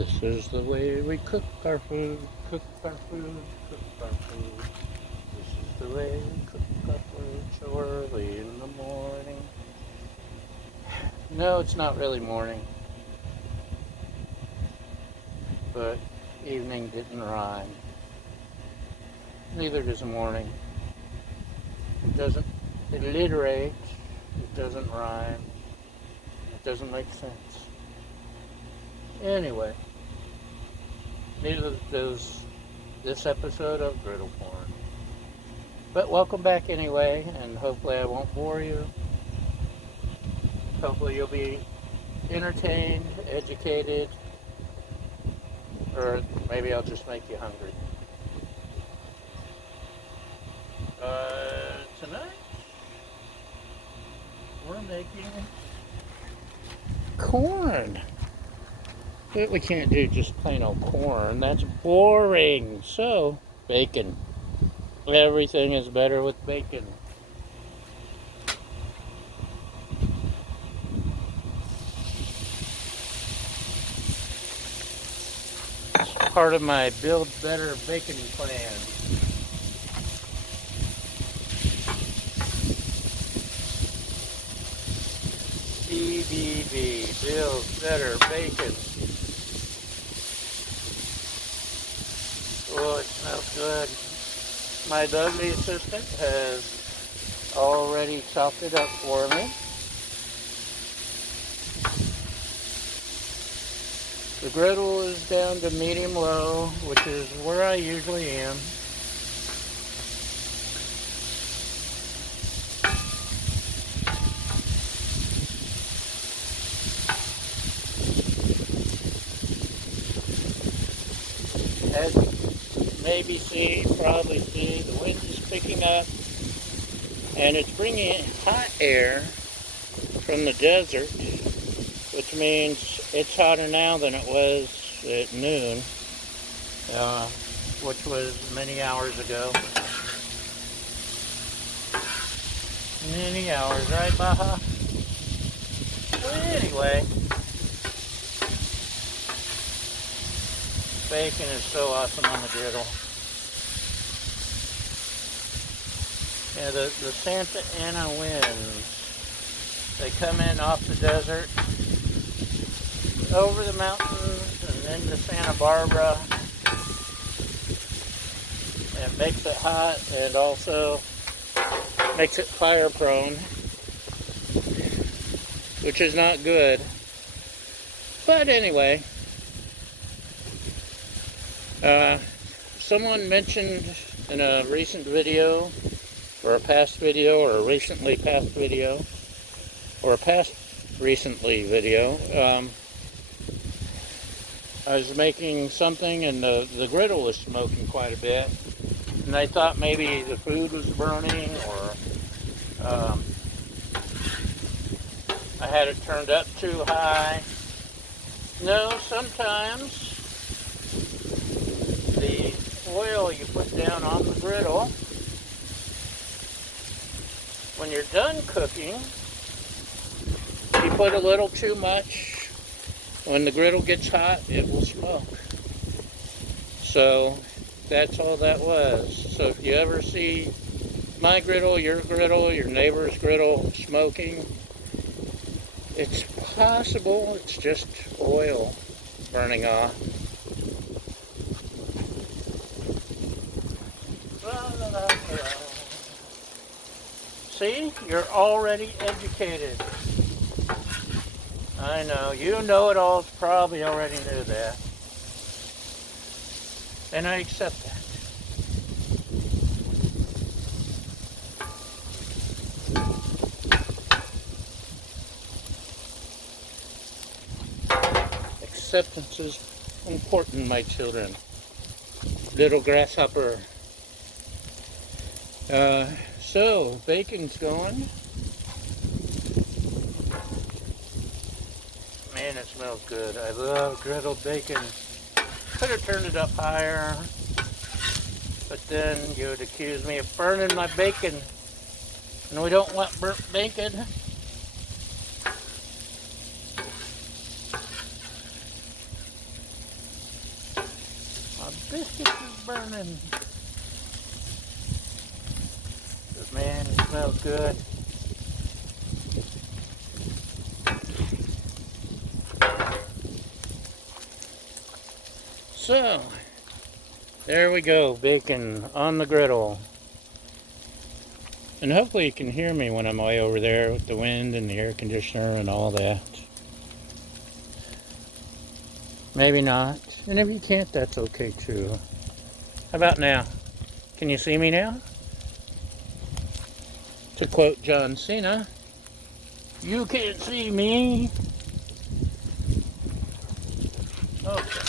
This is the way we cook our food, cook our food, cook our food. This is the way we cook our food so early in the morning. No, it's not really morning, but evening didn't rhyme. Neither does morning. It doesn't alliterate, it doesn't rhyme, it doesn't make sense. Anyway, neither does this episode of Griddle Porn. But welcome back anyway, and hopefully I won't bore you. Hopefully you'll be entertained, educated, or maybe I'll just make you hungry. Tonight we're making corn. But we can't do just plain old corn. That's boring. So, bacon. Everything is better with bacon. It's part of my Build Better Bacon plan. BBB, Build Better Bacon. Oh, it smells good. My lovely assistant has already chopped it up for me. The griddle is down to medium low, which is where I usually am. As you probably see, the wind is picking up, and it's bringing in hot air from the desert, which means it's hotter now than it was at noon, which was many hours ago. Many hours, right, Baja? Well, anyway, bacon is so awesome on the griddle. Yeah, the Santa Ana winds, they come in off the desert, over the mountains, and into Santa Barbara. And it makes it hot, and also makes it fire prone, which is not good. But anyway, someone mentioned in a recent video, or a past video, or a recently past video, or a past recently video, I was making something and the griddle was smoking quite a bit, and I thought maybe the food was burning, or I had it turned up too high. No, sometimes the oil you put down on the griddle, when you're done cooking, you put a little too much. When the griddle gets hot, it will smoke. So that's all that was. So if you ever see my griddle, your neighbor's griddle smoking, it's possible it's just oil burning off. See, you're already educated. I know, you know-it-alls probably already knew that. And I accept that. Acceptance is important, my children. Little grasshopper. So, bacon's going. Man, it smells good. I love griddled bacon. Could have turned it up higher, but then you would accuse me of burning my bacon. And we don't want burnt bacon. my biscuits is burning. But man, it smells good. So, there we go, bacon on the griddle. And hopefully you can hear me when I'm way over there with the wind and the air conditioner and all that. Maybe not. And if you can't, that's okay too. How about now? Can you see me now? To quote John Cena, you can't see me. Okay.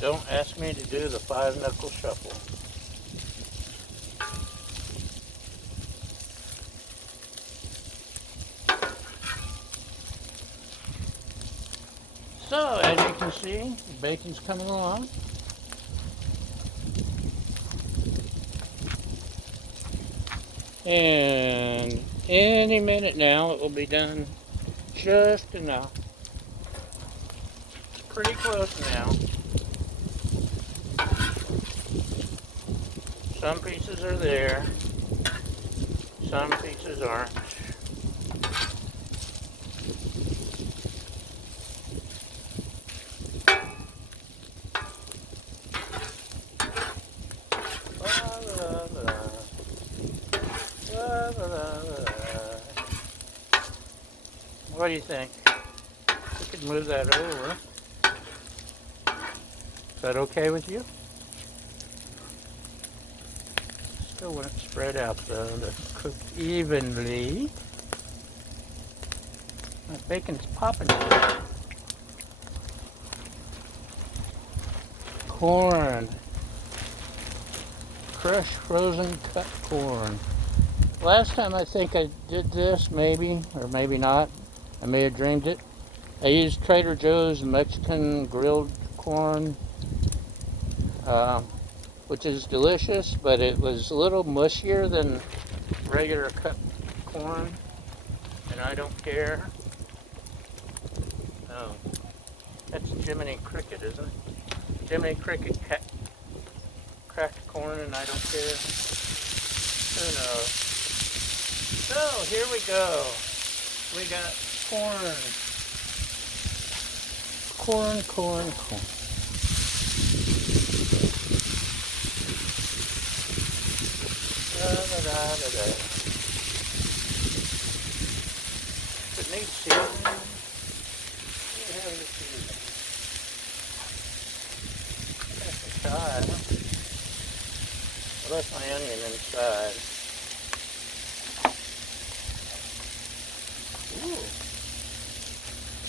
Don't ask me to do the 5-knuckle shuffle. So, as you can see, the bacon's coming along. And any minute now it will be done just enough. It's pretty close now. Some pieces are there, some pieces aren't. What do you think? We could move that over. Is that okay with you? Still want it spread out though to cook evenly. My bacon's popping. Corn. Crushed frozen cut corn. Last time I think I did this, maybe, or maybe not. I may have dreamed it. I used Trader Joe's Mexican grilled corn, which is delicious, but it was a little mushier than regular cut corn, and I don't care. Oh, that's Jiminy Cricket, isn't it? Jiminy Cricket cracked corn, and I don't care. Who knows? So, here we go. We got corn. Corn. Da. It needs seasoning. We have the seasoning. That's a side. I left my onion inside. Ooh.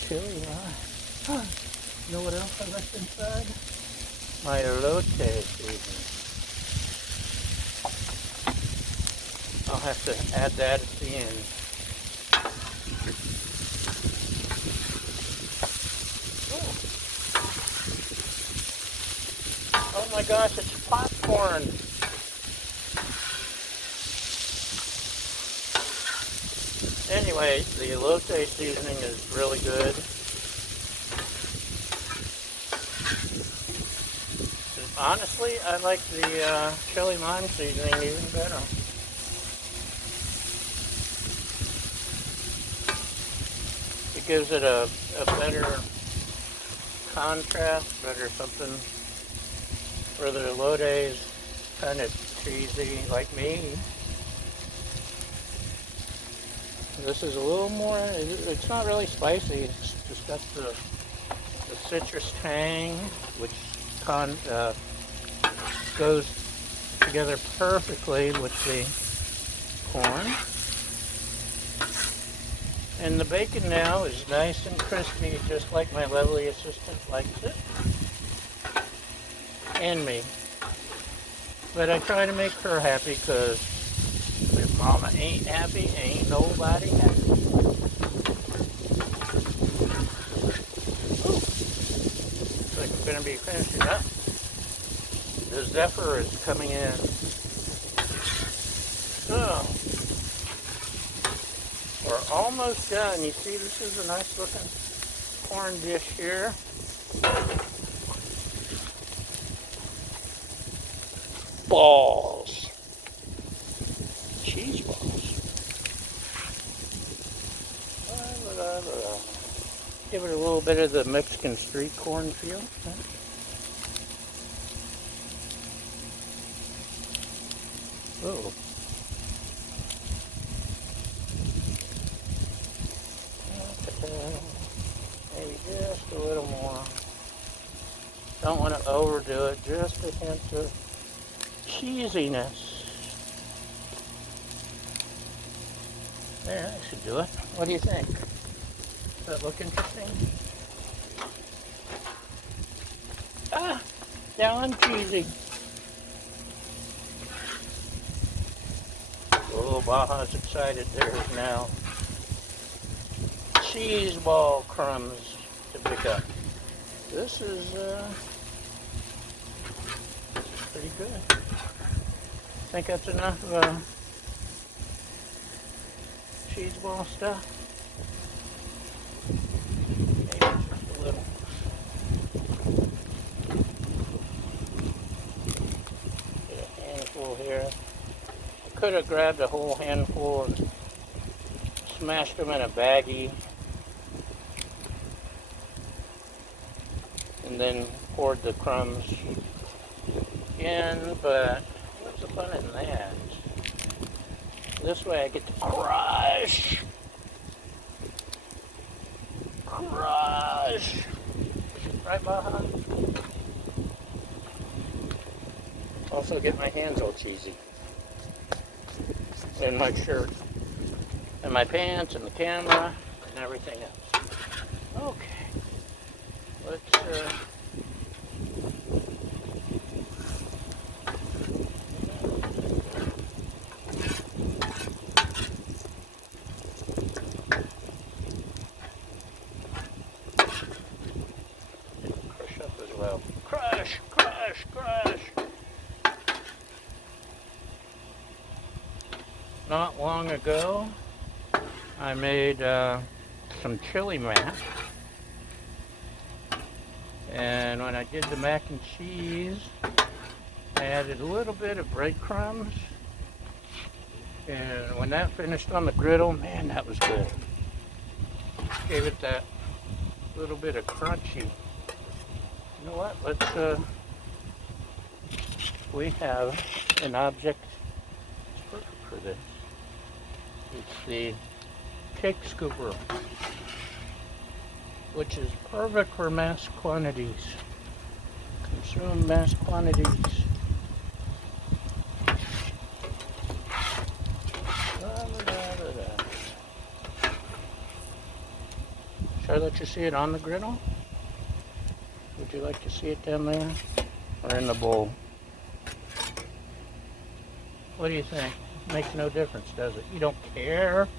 Chili lime. You know what else I left inside? My elote seasoning. I'll have to add that at the end. Oh my gosh, it's popcorn. Anyway, the elote seasoning is really good. Honestly, I like the chili lime seasoning even better. It gives it a better contrast, better something. For the elote is kind of cheesy like me. This is a little more, it's not really spicy, it's just got the citrus tang, which goes together perfectly with the corn. And the bacon now is nice and crispy, just like my lovely assistant likes it. And me. But I try to make her happy, because if mama ain't happy, ain't nobody happy. Ooh. Looks like we're going to be finishing up. The Zephyr is coming in. So, We're almost done. You see, this is a nice looking corn dish here. Balls. Cheese balls. Give it a little bit of the Mexican street corn feel. Oh. Maybe just a little more. Don't want to overdo it. Just a hint of cheesiness. There, that should do it. What do you think? Does that look interesting? Ah, now I'm cheesy. Oh, Baja's excited. There's now cheese ball crumbs to pick up. This is pretty good. Think that's enough cheese ball stuff? Maybe just a little. Get a handful here. I could have grabbed a whole handful and smashed them in a baggie and then poured the crumbs in, but what's the fun in that? This way I get to crush. Right, Baja? Also get my hands all cheesy. And my shirt. And my pants and the camera and everything else. Okay. Let's crush up as well. Crush. Not long ago, I made some chili mac, and when I did the mac and cheese, I added a little bit of breadcrumbs, and when that finished on the griddle, man, that was good. Gave it that little bit of crunchy. You know what? Let's we have an object for this. It's the cake scooper, which is perfect for mass quantities. Consume mass quantities. Should I let you see it on the griddle? Would you like to see it down there? Or in the bowl? What do you think? Makes no difference, does it? You don't care?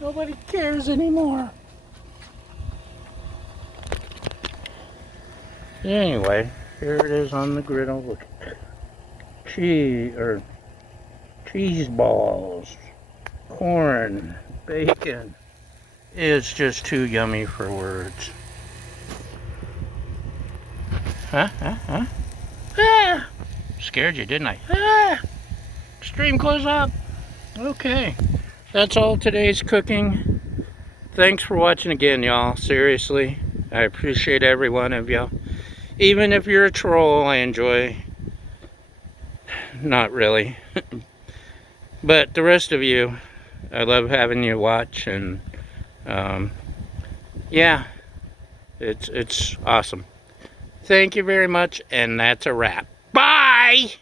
Nobody cares anymore. Anyway, here it is on the griddle. Look at that. Cheese balls, corn, bacon. It's just too yummy for words. Huh? Ah! Scared you, didn't I? Ah! Extreme close up. Okay. That's all today's cooking. Thanks for watching again, y'all. Seriously. I appreciate every one of y'all. Even if you're a troll, I enjoy. Not really. But the rest of you, I love having you watch, and yeah, it's awesome. Thank you very much, and that's a wrap. Bye!